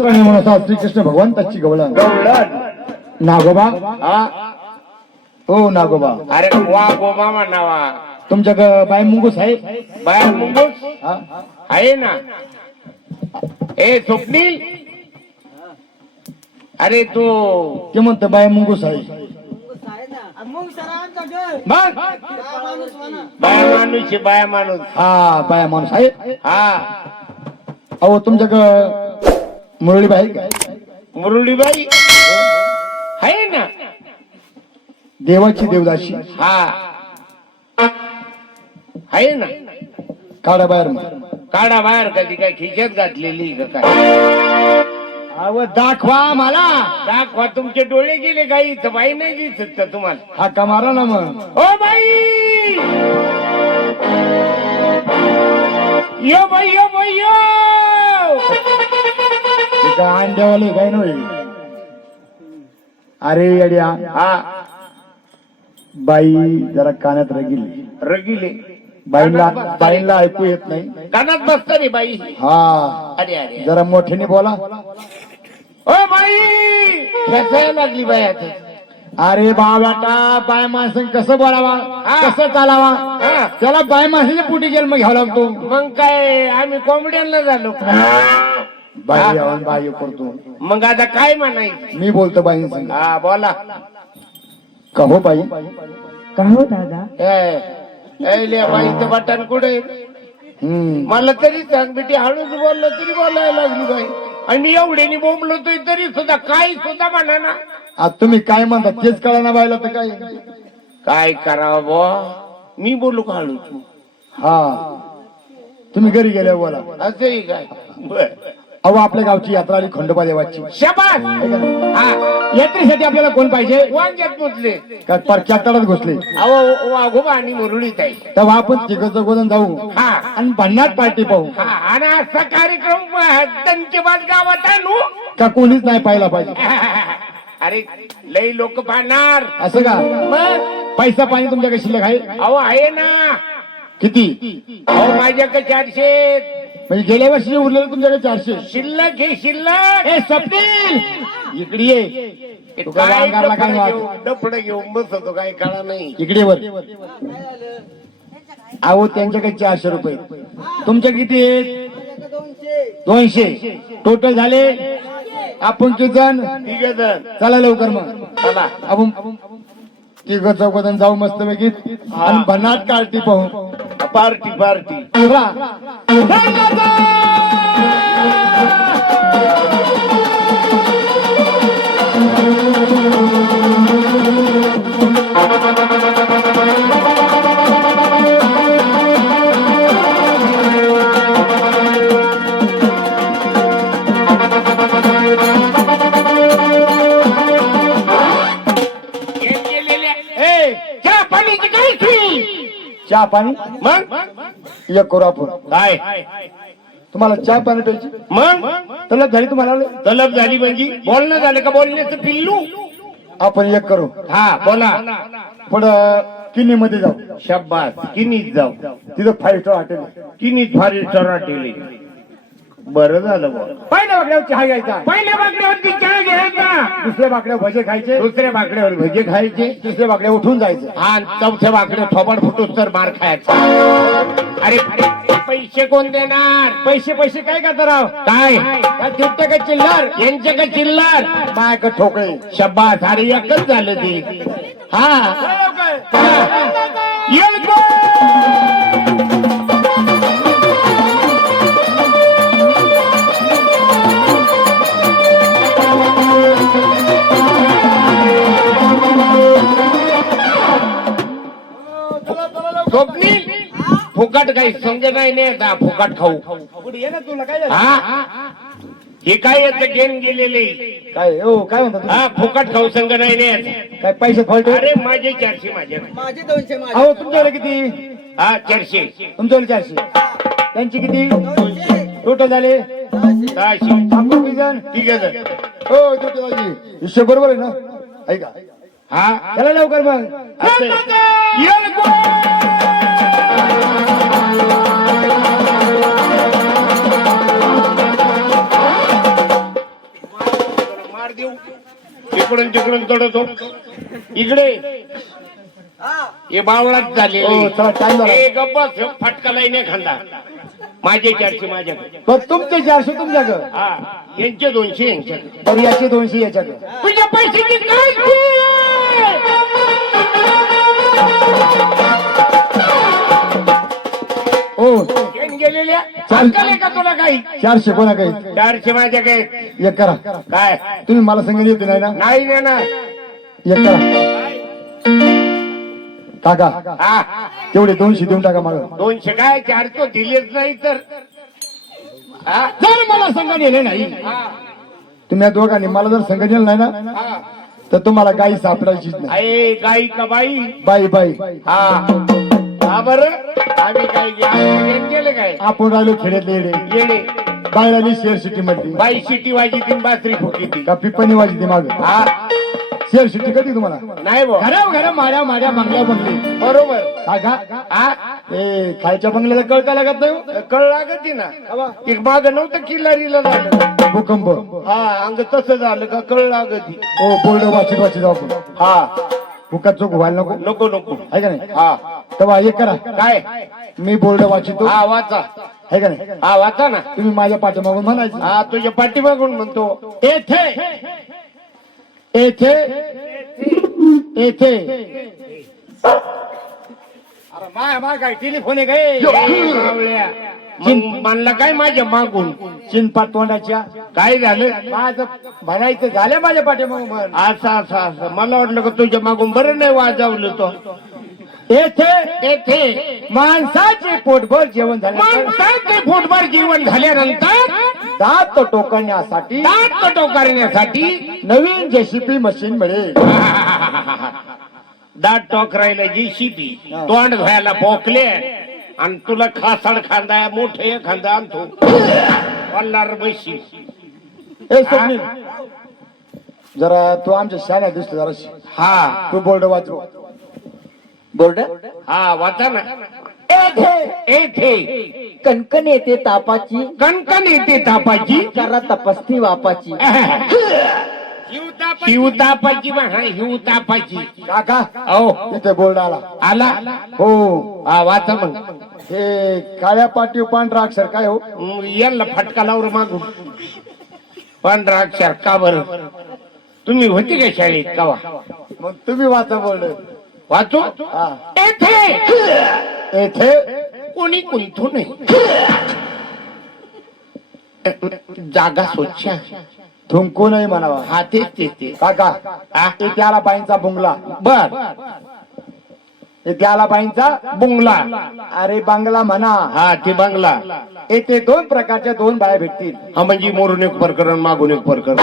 श्रीकृष्ण भगवंताची गवळण नागोबा. हा हो नागोबा. अरे वा गोबा म्हणावा. तुमच्या बाय मुंगूस आहे? बाया मुंगूस हा? आहे ना. ए स्वप्नील, अरे तू ते म्हणतो बाय मुंगूस आहे. मग बाया माणूस आहे, बाया माणूस. हा बाया माणूस आहे. हा अहो तुमच्या मुरळीबाई काय? मुरलीबाई आहे ना. देवाची देवदाशी. हा आहे ना. काढा बाहेर. काढा बाहेर. कधी काय खिशात घातलेली का काय? अहो दाखवा मला. दाखवा. तुमचे डोळे गेले काही इथं बाई नाही दिसत का तुम्हाला? हा कमारा ना मग. ओ बाई, यो बाई, यो बाई, यो. काय अंड्यावाले काय नव्हे. अरे अड्या हा बाई जरा कानात रगिली. रगिले. बाईंना ऐकू येत नाही. कानात बसता रे बाई. हा अरे अरे जरा मोठ्याने बोला. ओ बाई, खेचायला लागली बाई आता. अरे बाबाटा बाय माणसं कसं बोलावा, कसं चालावा, हा. त्याला बाय माणसाच्या पोटी जन्म घ्यावा लागतो. मग काय आम्ही कॉमेडियनला झालो. बाई यावं बाई करतो. मग आता काय म्हणायचं? मी बोलतो बाई संग. हा बोला. कहो बाई. का हो दादा? बाईचं बटन कुठे? मला तरी सांग बेटी, हळूच बोललो तरी बोलायला लागली बाई. आणि मी एवढ्यानी बोंबलोतोय तरी सुद्धा काही सुद्धा म्हणा ना. आता तुम्ही काय म्हणता तेच कळा ना बायला तर काय. काय करावं बुवा, मी बोलू का हळूच? हा तुम्ही घरी गेल्या बोला. असंही काय? बर. अहो आपल्या गावची यात्रा आली खंडोबा देवाची. शाबास. हा यात्रेसाठी आपल्याला कोण पाहिजे? वांग्यात मुतले का परक्यात तळात घुसले. अहो वाघोबा आणि मुरळीत आहे. तेव्हा आपण तिघं गोदन जाऊ हा आणि भन्नाट पार्टी पाहू. हा. आणि असा कार्यक्रम दणकेबाज गावात आणू का कोणीच नाही पाहिला पाहिजे. अरे लई लोक पाहणार. असं का? मग पैसा पाणी तुमच्याकडे शिल्लक आहे? अहो आहे ना. किती? अहो माझ्याकडे 400. म्हणजे गेल्या वर्षी उरलेलं तुमच्याकडे 400. शिल्लक हे शिल्लक. ए स्वप्नील इकडे ये. तू काय अंगारला काय वाट? डफड घेऊन बसतो काय कळा नाही. इकडे वर. अहो त्यांच्याकडे 400 रुपये. तुमच्या किती आहेत? 200. टोटल झाले आपण किती जण? ठीक आहे तर चला लवकर मग. चला. आपण तिघं चौघजण जाऊ मस्त पैकी आणि भन्नाट पार्टी पाहू. Party party. चहा पाणी मग एक करू आपण. काय तुम्हाला चहा पाणी प्यायची मग तलब झाली तुम्हाला? तलब झाली म्हणजे बोलणं झालं का? बोलण्याचं पिल्लू. आपण एक करू. हा बोला. पण किनी मध्ये जाऊ. शब्बास. किनीत जाऊ. तिथं 5 स्टार हॉटेल. किनीत फार वाटेल. बरं झालं बुवा. पहिल्या बाकड्यावर चहा घ्यायचा. पहिल्या बाकड्यावरती चहा घ्यायचा. दुसऱ्या बाकड्यावर भजे खायचे. दुसऱ्या बाकड्यावर भजे खायचे. तिसऱ्या बाकड्या उठून जायचं. हा चौथ्या बाकड्या थोबाड फुटूस तर मार खायचा. अरे पैसे कोण देणार? पैसे काय करता राव? काय तिथे का चिल्लार यांचे का चिल्लार? मायक ठोकळे. शब्बास. अरे एकच झालं ते. हा स्वप्नील फुकट काही समजे नाही आता. फुकट खाऊ. तुला काय झालं? हा हे काय येतं गेम गेलेले. काय हो काय म्हणता तुम्ही? हा फुकट खाऊ संघ नाही. काय पैसे फॉल्ट? अरे माझे 400. माझे अहो तुमच्याकडे किती? हा 400. तुमच्याकडे 400. त्यांची किती? टोटल झाले 600. आपण किती जण? ठीक आहे. हो टोटल हिशोब बरोबर आहे ना? ऐका हा चला लवकर मग. फार देऊ इकडून तिकडून चढवतो इकडे हे बावळाच झाले हो, चला, time झाला. गप्पा फटका लाईने खांदा माझे 400 माझ्याकडे पण तुमचे 400 तुमच्याकडं हा यांचे 200 यांच्याकडे तर याचे 200 याच्याकडं. तुझ्या पैशाची काय हो गेलेल्या चालले का तुला काही 400 कोणा काही 400 माझ्याकडे एक करा. काय तुम्ही मला सांगितलं येते नाही ना, नाही ना ना एक करा काका. हा तेवढे 200 देऊन टाका मला. 200 काय 400 दिलेच नाही तर हा? जर मला संघ नेले नाही, हा, तुम्ही या दोघांनी मला जर संघ नेलं नाही ना, हा. तर तुम्हाला गाई सापडायचीच नाही. अये गाई का बाई बाई बाई हा हा बरं आम्ही काय गेले काय आपण राहिलो खेड्यातले येडे. येणे बायरानी शेअर सिटी मध्ये बाई शिटी वाजी तीन बासरी फुकी ती का पिप्पणी वाजते माग. हा शेअर सिटी कधी तुम्हाला नाही बो घरा माड्या माड्या बंगल्या बंगली बरोबर काका. हा ए खायच्या बंगल्याला कळ काय लागत नाही हो? कळ लागत ना एक माग नव्हतं किल्लारीला झालं भूकंप. हा अंग तसं झालं का कळ लागत हो बोर्ड वाचित वाचित आपण हा भुकात चोख व्हायला नको नको नको आहे का नाही. हा तेव्हा एक करा, काय मी बोर्ड वाचितो हा वाचा आहे का नाही. हा वाचा ना तुम्ही माझ्या पाठीमागून म्हणायचं हा तुझ्या पाठीमागून म्हणतो येथे येथे येथे. अरे माय काय टेलिफोन आहे काय म्हणला काय माझ्या मागून चिनपाट तोंडाच्या. काय झालं माझं म्हणायचं झालं माझ्या पाठीमागून म्हण. असं असं असं मला वाटलं का तुझ्या मागून बरं नाही वाजवलं तो येथे येथे माणसाचे पोटभर जेवण झाले, माणसाचे पोटभर जीवन झाल्यानंतर दात टोकण्यासाठी दात टोकारण्यासाठी नवीन जेसीपी मशीन मिळेल. दात टोकरायला जी शिटी तोंड धुवायला पोकले आणि तुला खासाड खांदा मोठे खांदा आणतो पल्लार बशी ए स्वप्नील, जरा तू आमच्या शाळा दिसतो जरा. हा तू बोर्ड वाचव. बोर्ड हा वाचा ना येथे येथे कणकण येते तापाची, कणकण येते तापाची करा तपासणी वापाची. हिवतापाची हिवतापाची काका हो इथे बोर्ड आला. आला हो हा वाचा मग हे काळ्या पाटीव पांढरा अक्षर काय हो? याला फटका लावर मागून पांढरा अक्षर का बरं तुम्ही होते का शाळेत कावा मग तुम्ही वाचा बोर्ड. वाचू हा. येथे येथे कोणी कुंथू नाही जागा स्वच्छ थुंकू नाही म्हणावा. हा तेच ते काका हा? इथे आला बाईंचा बुंगला. बर इथे आला बाईंचा. बुंगला अरे बांगला म्हणा. हा ते बंगला येथे 2 प्रकारच्या 2 बाया भेटतील. हा म्हणजे मोरून एक प्रकरण मागून एक प्रकरण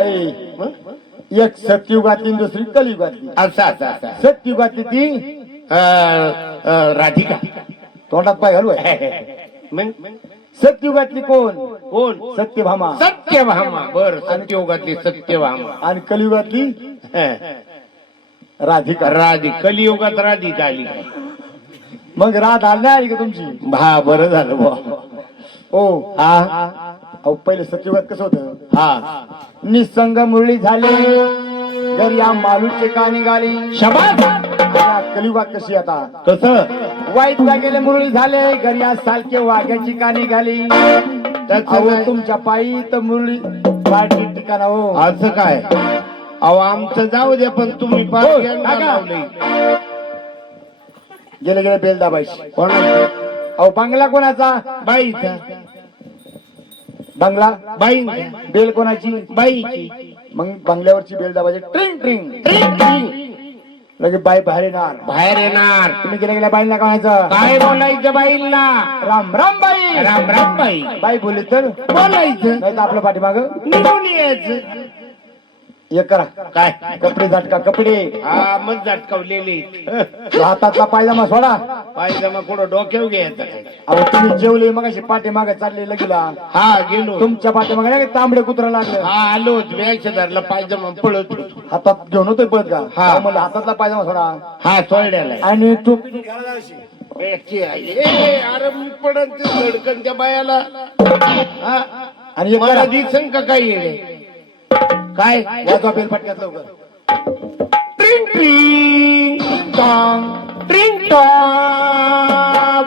ऐ, एक सत्ययुगातली दुसरी कलियुगातली. असं असं असं सत्ययुगातली ती राधिका तोंडात पाय घालू. मग सत्ययुगातली कोण? कोण सत्यभामा. सत्यभामा बर सत्ययोगातली सत्यभामा आणि कलियुगातली राधिका. राधी कलियुगात राधिका आली मग राध आली नाही का तुमची? हा बरं झालं बुवा. हो हा अहो पहिले सत्ययुगात कसं होतं? हा निसंग मुरळी झाले घरी या मालूचे का निघाली. शबास कलियुगात कशी आता? कसं वाईट गेले मुरळी झाले घरी या सारखे वाघ्याची का निघाली. अहो तुमच्या पायी तर मुरळी पाठी ठिकाणा हो. असं काय अहो आमचं जाऊ दे पण तुम्ही हो, पाच टाका. लावलंय. गेले गेले बेल दाबायची. कोणाचं अहो बंगला कोणाचा? बाईचा बंगला बाई बेल कोणाची? बाईची मग बंगल्यावरची बेल दाबायची. ट्रिंग ट्रिंग लगे बाई बाहेर येणार. बाहेर येणार तुम्ही गेल्या गेल्या बाईला काय काय बोलायचं बाईला राम राम बाई. राम राम बाई बाई बोलली तर बोलायचं नाही तर आपलं पाठीमाग निघून यायचं एक करा. काय कपडे झटका कपडे. हा मग झटकावलेले हातातला पायजामा सोडा. पायजमा कुठं डोक्यावर घ्यायचा अहो तुम्ही जेवले मग अशी पाठीमागे चालले लगेला. हा गेलो तुमच्या पाठीमागे नाही का तांबडे कुत्रा लागलं. हा आलो व्यायच्या धरला पायजमा पळत होतो. हातात घेऊन होतोय पळत का? हा. मला हातातला पायजामा सोडा हा सोडल्याला आणि तू अरे मी पडत धडकन त्या बायाला हा? आणि एक मला करा. दिसन का काही येणे काय वाजवा बेल पटक्यात लवकर. ट्रिंग ट्रिंग टॉंग ट्रिंग टॉंग.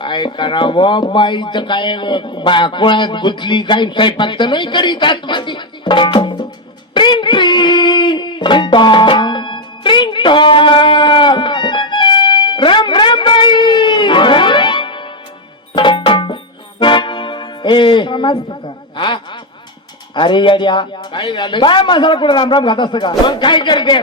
काय करावं बाईचं काय बाकुळ्यात गुतली काही स्वयंपाक तर नाही करीत आतमध्ये. ट्रिंग ट्रिंग टिंग टॉंग. ट्रिंग टॉंग. राम राम बाई. ए हा? अरे याड्या, काय झालं? बाय माणसाला कुठे रामराम घात असतं का? मग काय करते?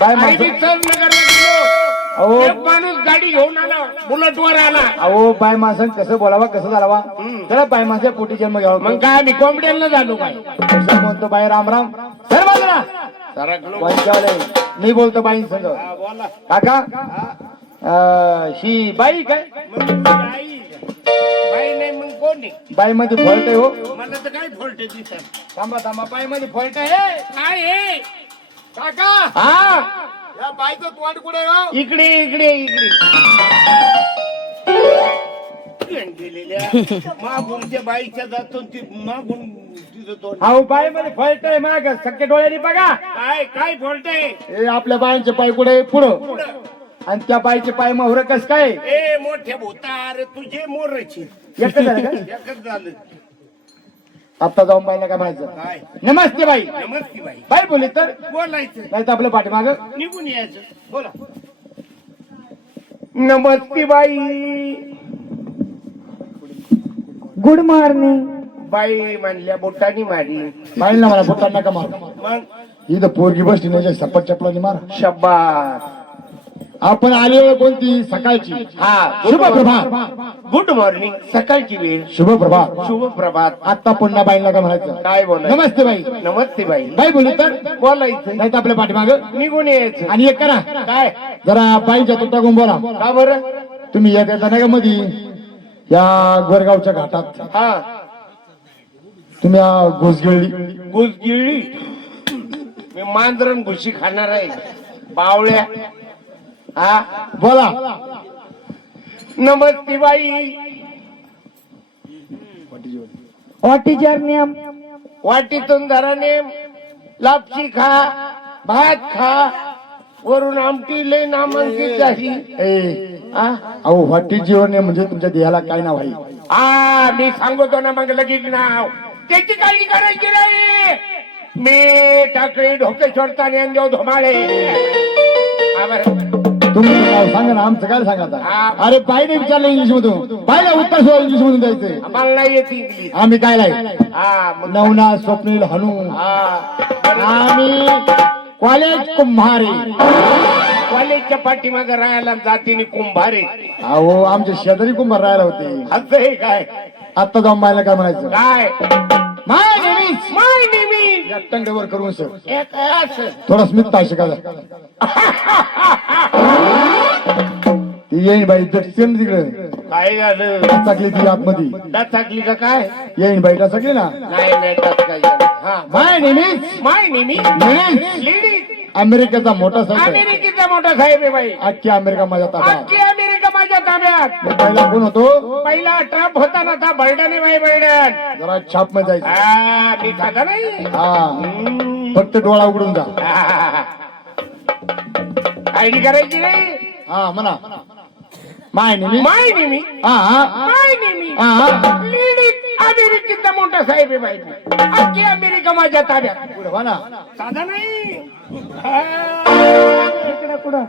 बाय अरे मी माणसं, चंदनगरला गेलो. अहो एक माणूस गाडी घेऊन आला, बुलेटवर आला. अहो बाय माणसं कसं बोलावा कसं घालावा, त्याला बाय माणसा पोटी जन्म घ्यावा. मग काय आम्ही कोंबड्यांना झालो काय? कसं म्हणतो बाई रामराम सर बाजूला. सरकलो. पंचावले मी बोलतो बाई संग. हा, बोला. काका ही बाई काय मग तुझी आई. बाई नाही मग कोणी? बाई मध्ये फॉल्ट आहे हो. मला तर काय फॉल्ट दिसत. थांबा थांबा, बाई मध्ये फॉल्ट आहे. काय हे? काका हा, या बाईचं तोंड कुठे आहे हो? इकडे इकडे इकडे. गेलेल्या मागूनच्या बाईच्या जातो ती मागून तिथं तोंड. अहो बाई मध्ये फॉल्ट आहे. माग सख्या डोळ्यानी बघा. काय काय फॉल्ट आहे? हे आपल्या बायांचे पाय कुठे आहे? पुढं. पुढं. आणि त्या बाईचे पाय मोहर कस काय ए मोठ्या भूतार तुझे मोरची एकच झालं का? एकच झालं. आता जाऊन बाईला काय म्हणायचं? काय? नमस्ते बाई. नमस्ते बाई. बाई बोलली तर बोलायचं नाही तर आपलं पाठीमाग. निघून यायचं. बोला. नमस्ते बाई. Good morning. बाई म्हणल्या बोटानी मारी. बाईला मला बोटांना का मार. मग इथं पोरगी बसली नाही सपट चपलानी मार. शब्बास. आपण आले कोणती सकाळची. हा, शुभ प्रभात. Good morning. सकाळची वेळ. शुभ प्रभात. शुभ प्रभात. आता पुन्हा बाईला का म्हणायचं? काय बोलायचं? नमस्ते बाई. नमस्ते बाई. बाई बोलली तर बोलायचं. नाही तर आपल्या पाठीमाग. निघून यायचं. आणि एक करा, काय? जरा बाईच्या तो टाकून बोला. का बरं? तुम्ही येत येता नाही का मधी या गोरगावच्या घाटात हा, तुम्ही घुसगिळली. घुस गिळली. मी मांजरण घुशी खाणार आहे. बावळ्या. हा, बोला. नमस्ते बाई. What is your name? वाटीतून धराने लापशी खा, भात खा, वरून आमटी लय नामांकित झाली. ए हा? अहो व्हॉटी जीवन आहे म्हणजे तुमच्या देहाला काय नाव आहे? हा, मी सांगतो ना मग लगेच नाव. त्याची काळजी करायची नाही. मी टाकळी ढोकेश्वर ज्ञानदेव धोमाळे. हा बरं. तुमचं नाव सांगा ना, आमचं काय सांगा आता? अरे बाईने विचारलं इंग्लिश मधून, बाईला उत्तर सुद्धा इंग्लिश मधून द्यायचंय. आम्हाला नाही येत इंग्लिश. आम्ही काय लाई हा, मग नवना स्वप्नील हनू. हा. आम्ही कॉलेज कुंभारे. कॉलेजच्या पाठीमागे राहायला जातीने कुंभारे. अहो आमचे शेजारी कुंभार राहायला होते. असं हे काय? आता जाऊन बाईला काय म्हणायचं? काय? माय नेहमीच माय नेहमी. टंगडेवर करून सर एक असं. थोडा स्मित शिकायचा. ती येईन बाई जटसेन तिकडे काय झालं? टाकली ती आतमध्ये. टाकली का काय? येईन बाई टाकली ना. नाही नाही टाकायचं. हा, माय नेहमीच माय नेहमी. नेहमीच लेडीज. अमेरिकेचा मोठा साहेब. अमेरिकेचा मोठा साहेब आहे बाई. अख्खी अमेरिका माझ्या ताब्यात. अख्खी अमेरिका माझ्या ताब्यात. मी पहिला कोण होतो? पहिला ट्रम्प होता ना, था बर्डन बाई बर्डन. जरा छाप मध्ये जायचं. हा, मी खादा नाही. हा हम्म. फक्त डोळा उघडून जा. हा. काळजी करायची नाही. हा म्हणा. माय नेहमी. माय नेहमी. हा हा माय नेहमी. हा. लेडीज अमेरिकेचा मोठा साहेब आहे बाई. अख्खी अमेरिका माझ्या ताब्यात. पुढे म्हणा. साधा नाही. हा. इकडे कुठं?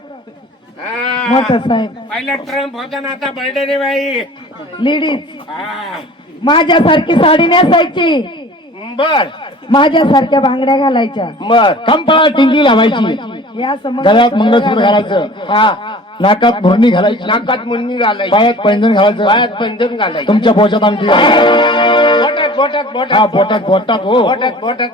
हा. मोठा साहेब. पहिला ट्रम्प होता ना, आता बर्डन आहे बाई. लेडीज हा. माझ्यासारखी साडी नेसायची, बर माझ्यासारख्या बांगड्या घालायच्या, बर. कंपाळा टिंगी लावायची, या समोर गळ्यात मंगळसूत्र घालायचं, हा. नाकात भरणी घालायची, नाकात मुन्नी घालायची, पायात पैंजण घालायचं, पायात पंजन घालायची, तुमच्या बोटात अंगठी घालायची. बोटात बोटात हा बोटात बोटात बोटात हो. बोटात बोटात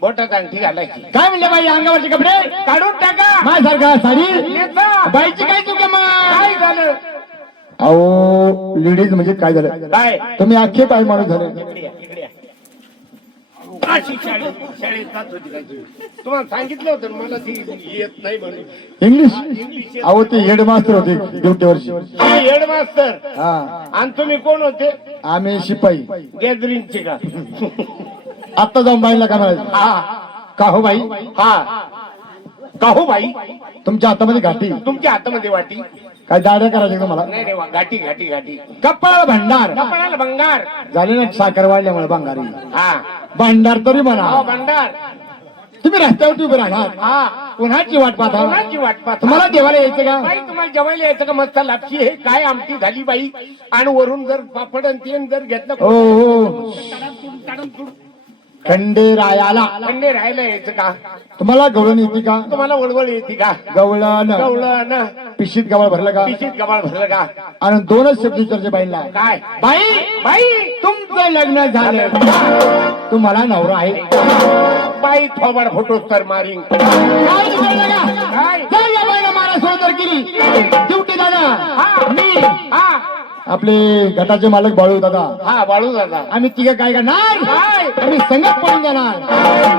बोटात अंगठी घालायची. काय म्हणले बाई अंगावरचे कपडे काढून टाका. माझ्यासारखा साडी नेसा. बाईची काय चुके काय मग? झालं? अहो लेडीज म्हणजे काय झालं? काय? तुम्ही अख्खे पाय माणूस झाले. इकडे या, इकडे या. अशी शाळेत जात होती काय तुम्ही? तुम्हाला सांगितलं होतं ना, मला ती येत नाही म्हणून. इंग्लिश अहो ते हेडमास्टर होते ड्युटीवरची. हेडमास्टर. हा आणि तुम्ही कोण होते? आम्ही शिपाई. गॅदरिंगचे का? आता जाऊन बाईला काय म्हणायचं? हा का हो बाई, हा का हो बाई, तुमच्या हातामध्ये घाटी, तुमच्या हातामध्ये वाटी? काय दाड्या करायच्या का मला? नाही नाही घाटी घाटी घाटी. कपाळ भंडार कपाळाला भंगार. झाले ना, साखर वाढल्यामुळे भंगारी. हा भंडार तरी म्हणा. हो भंडार. तुम्ही रस्त्यावर उभे राहणार, हा कोणाची वाट पाहता? कोणाची वाट पाहता? तुम्हाला देवाला यायचं का? बाई तुम्हाला जेवायला यायचं का? मस्त लापशी हे काय आमटी झाली बाई, आणि वरून जर पापड आणि तेल जर घेतलं हो हो, खंडेरायाला अंडे राहायला यायचं का? तुम्हाला गवळण येते का? तुम्हाला वळवळ येते का? गवळण कवलं ना पिशीत गवळ भरलं का? पिशीत गबाळ भरलं का? आणि दोनच शब्द विचारचे बाईला, काय बाई बाई तुमचं लग्न झालं, तुम्हाला नवरा आहे? बाई थोबाड फोटो तर मारीन. काय विचारलं का? काय जर या बाईला मारा सोडतर केली ड्युटी दादा, हा मी हा आपले गटाचे मालक बाळू दादा, हा बाळू दादा आम्ही तिघं काय करणार? काय आम्ही संगत पडून जाणार.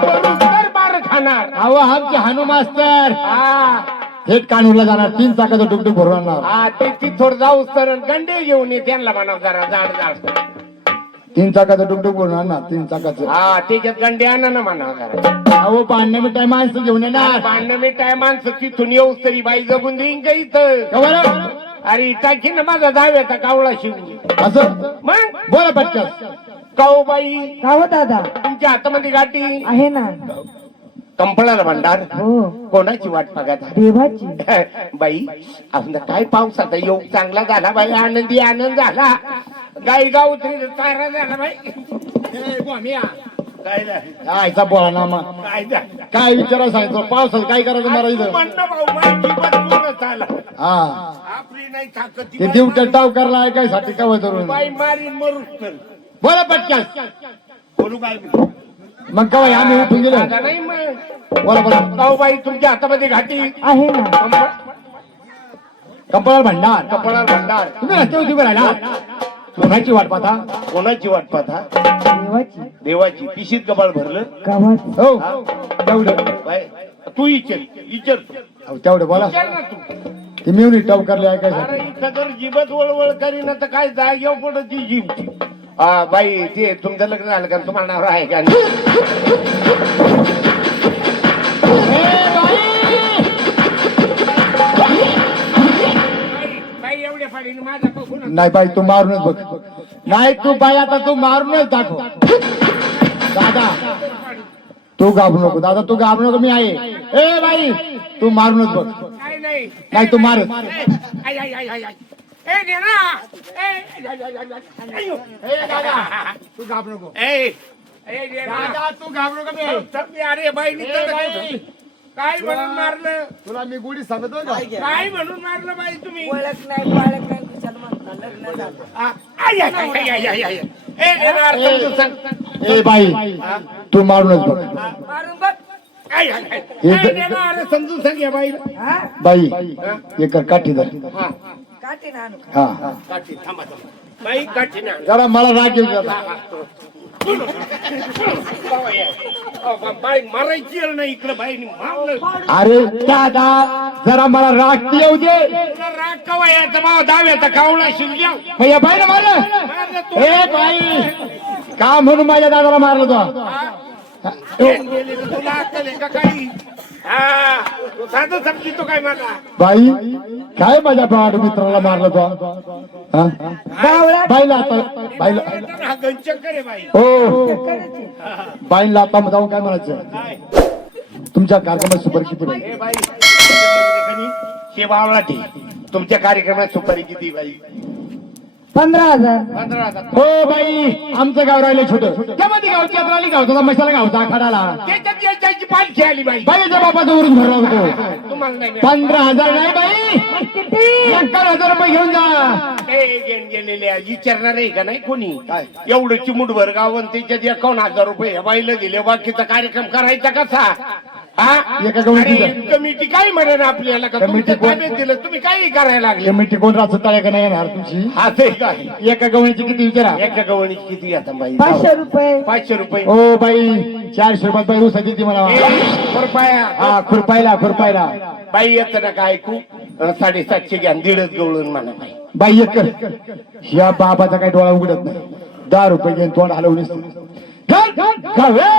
बरोबर बार खाणार. अहो आमचे हानू मास्तर हा थेट कानूरला जाणार, 3 चाकाचं डुकडुक भरून आणणार. हा ते थोडं जाऊस तर गंडे घेऊन ये त्यांना म्हणा जरा जाड जाड. 3 चाकाचं डुकडुक भरून आणणार, 3 चाकाचं. हा त्याच्यात गंडे आणा ना म्हणा जरा. अहो पाण्या मिठाई माणसं घेऊन येणार. भांडण मी काय माणसं तिथून येऊस तरी बाई जगून देईन का इथं? का बरं? अरे टाकी ना माझा दाव्याचा कावळा शिवू. असं मग बोला पटकन. काऊ बाई का हो दादा? तुमच्या हातामध्ये गाठी, आहे ना. कंपळाला भंडार, हो, कोणाची वाट बघत? देवाची. बाई आपण काय पावसाचा योग चांगला झाला बाई, आनंदी आनंद झाला. गाई गाव तरी चारा झाला बाई. काय झालं? आयचा बोला ना मग. काय झालं? काय विचारा सांगितलं पावसात काय करायचं तू मारायचं? म्हणणं भाऊ माहिती बदलूनच आला. हा आपली नाही ताकद ती ते बाई दिवट्या टाव करला ऐकायसाठी का धरून? बाई मारीन मरूस तर. बोला पटकन. बोलू काय? मग कवा आम्ही उठून गेलो. आता नाही मग. बोला बोला. काऊ बाई तुमच्या हातामध्ये घाटी, आहे ना. कपाळ भंडार कपाळाला भंडार. तुम्ही रस्त्यावर उभे राहिला, कोणाची वाट पाहता? कोणाची वाट पाहता? देवाची. देवाची. पिशीत कपाळ भरलं. गावाची. हो तेवढं. बाई तू विचार विचार तू. अहो, तेवढं बोला. विचार ना तू. ते मिळून टाव करले अरे ऐकायसाठी. इथं जर जीबत वळवळ करीन तर काय जागेवर पडत ती जीवची. हा बाई ते तुमचं लग्न झालं का? तुम्हाला नाव आहे का? बाई एवढ्या फाडीने माझा बघून नाही बाई तू मारूनच बघ. नाही तू बाई आता तू मारूनच दाखव. दादा तू घाबरू नको, दादा तू घाबरू नको, मी आहे. ए बाई तू मारूनच बघ. नाही नाही नाही तू मारच. आय आय आय आय आय. ए नेना ए आय, आय, आय, आय. अय्यो. ए दादा तू घाबरू नको. ए ए नेना. दादा तू घाबरू नको. मी तपली अरे बाई ए बाई, काय म्हणून मारलं? तुला मी गोडी सांगतो का? काय म्हणून मारलं बाई तुम्ही? ओळख नाही पाळख नाही कुशाल म्हणता लग्न झालं. आय आय आय आय आय आय. ए नेना समजून सांग. ए बाई तू मारूनच बघ. मारून बघ. आय आय आय. ए नेना अरे समजून सांग या बाईला. हा, बाई एक काठी धर. हा काठी ना आणू. हा काठी थांबा थांबा. बाई काठी ना. जरा मला राग येऊ द्या. बाई मारायची नाही इकडे बाईने मारलं. अरे दादा जरा मला राग येऊ दे. तुला राग कवा यायचा भाव दाव्याचा कावळा शिवल्या मग या बाईने मारलं. मारलं तू. ए बाई का म्हणून माझ्या दादाला मारलं तो? गेली तर तुला अक्कल आहे का काही? हा तू साधं समजितो काय मला? बाई काय माझ्या बाळ मित्राला मारलं तो? हा? गावळा. बाईला आता बाईला हा गंचकर आहे बाई. हो करायची. बाईला आता जाऊन काय म्हणायचं? काय तुमच्या कार्यक्रमात सुपर किती बाई? हे बाई हे बावळाटी तुमच्या कार्यक्रमात सुपारी किती बाई? 15,000. 15,000. हो बाई आमचं गाव राहिलं छोटं, त्यामध्ये गावची यात्रा आली, गावचा मसाला गावचा आखाडाला. त्याच्यात याच्याची पालखी आली बाई. बाईच्या बापाचं उरून भरला होतो. तुम्हाला नाही मिळालं. 15,000 नाही बाई, किती? 11,000 रुपये घेऊन जा. गेलेले विचारणार आहे का नाही कोणी? काय? एवढं चिमुटभर गाव आणि त्याच्यात 51,000 रुपये ह्या बाईला दिले. बाकीचा कार्यक्रम करायचा कसा? हा एका कमिटीचा. अरे, कमिटी काय म्हणेन आपल्याला का? कमिटी तुमच्या कोण? ताब्यात दिलं तुम्ही काही करायला लागले? कमिटी कोण राहत तळ्या का नाही येणार तुमची? हा ते काय एका गवळीची किती विचारा? एका गवणीची किती घेता बाई? 500 रुपये. 500 रुपये. हो बाई 400 रुपयात बाई उसा देते मला. रुपया हा खुरपायला बाई येत ना काय ऐकू? 750 घ्या 1.5 गवळून म्हणा बाई. बाई एक या बाबाचा काही डोळा उघडत नाही. 10 रुपये घेऊन तोंड हलवून गवे